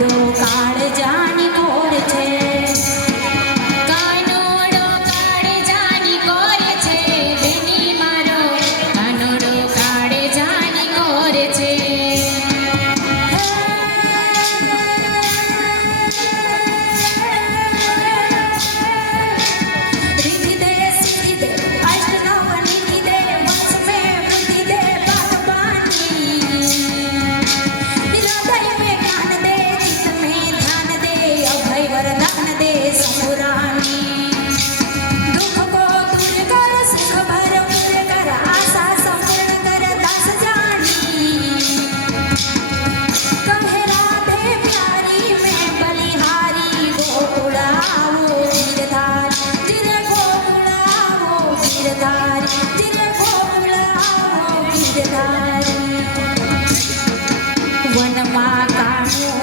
ดูกัน My Mata.